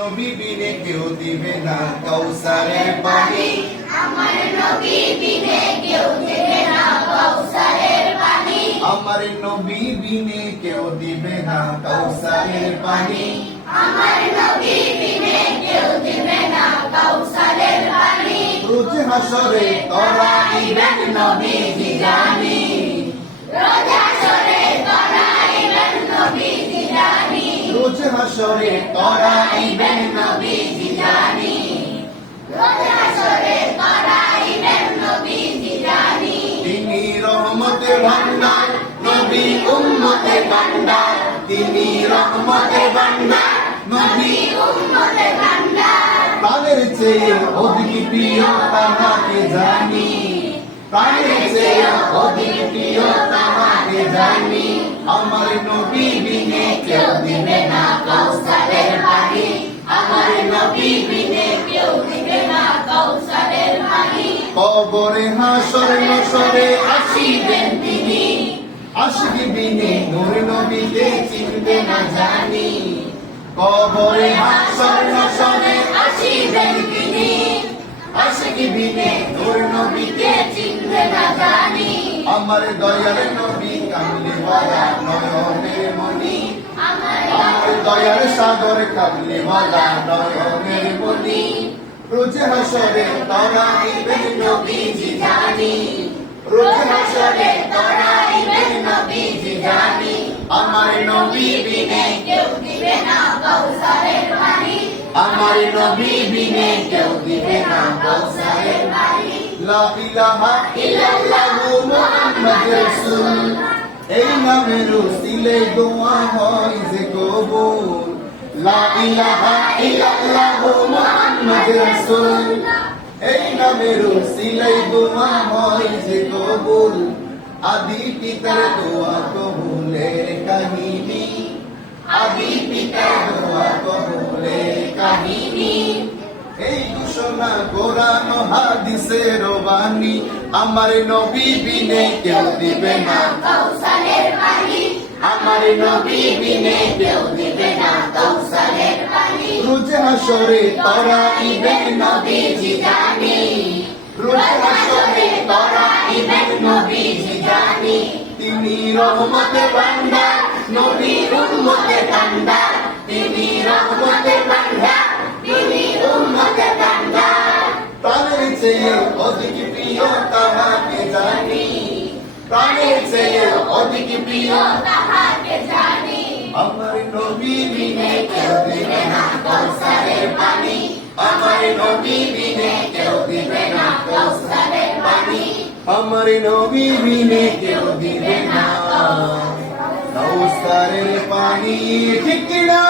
নবী বিনে কেউ দিবে না কাউসারের পানি। আমার নবী বিনে কেউ দিবে না কাউসারের পানি। আমার নবী বিনে কেউ দিবে না কাউসারের পানি। আমার নবী বিনে কেউ দিবে না কাউসারের পানি। রোজ হাসরে তরাইবেন নবীজি জানি। রোজ হাসরে তরাইবেন নবীজি জানি। রোজ হাসরে তরাইবেন নবীজি জানি। রোজ হাসরে তরাইবেন নবীজি জানি। তিনি রহমতের ভান্ডার, নবী উম্মতের ভান্ডার। তিনি রহমতের ভান্ডার, নবী উম্মতের ভান্ডার। প্রাণের চেয়ে অধিক প্রিয় তাহাকে জানি। প্রাণের চেয়ে অধিক প্রিয় তাহাকে জানি। আমার নবী বিনে কেউ দিবে না কাউসারের পানি। আমার নবী বিনে কেউ দিবে না কাউসারের পানি। কবরে হাসর নসরে আসিবেন তিনি। আশিক বিনে নূর নবীকে চিনবে না জানি। কবরে হাসর নসরে আসিবেন তিনি। আশিক বিনে নূর নবীকে চিনবে না জানি। আমার দয়ার নবী কামলি ওয়ালা নয়নের মনি। আমার দয়ার সাগর কামলি ওয়ালা নয়নের মনি। রোজ হাসরে তরাইবেন নবীজি জানি। রোজ হাসরে তরাইবেন নবীজি জানি। আমার নবী বিনে কেউ দিবে না কাউসারের পানি। আমার নবী বিনে কেউ দিবে না কাউসারের পানি। লা ইলাহা ইল্লাল্লাহু মুহাম্মাদুর রাসূল। এই নামের উসিলে দোয়া হয় যে কবুল। লা ইলাহা ইল্লাল্লাহু মুহাম্মাদুর রাসূল। এই নামের উসিলে দোয়া হয় যে কবুল। আদি পিতার দোয়া কবুলের কাহিনী। আদি পিতার দোয়া কবুলের কাহিনী। এই ঘোষণা কোরআন হাদিসের বাণী। আমার নবী বিনে কেউ দিবে না কাউসারের পানি। আমার নবী বিনে কেউ দিবে না কাউসারের পানি। রোজ হাসরে তরাইবেন নবীজি জানি। রোজ হাসরে তরাইবেন নবীজি জানি। তিনি রহমতের ভান্ডার, নবী উম্মতের ভান্ডার। তিনি রহমতের ভান্ডার, তিনি উম্মতের ভান্ডার। প্রাণের চেয়ে অধিক প্রিয় তাহাকে জানি। প্রাণের চেয়ে অধিক প্রিয় তাহাকে জানি। আমার নবী বিনে কেউ দিবে না কাউসারের পানি। আমার নবী বিনে কেউ দিবে না কাউসারের পানি। আমার নবী বিনে কেউ দিবে না কাউসারের পানি। ঠিক কিনা?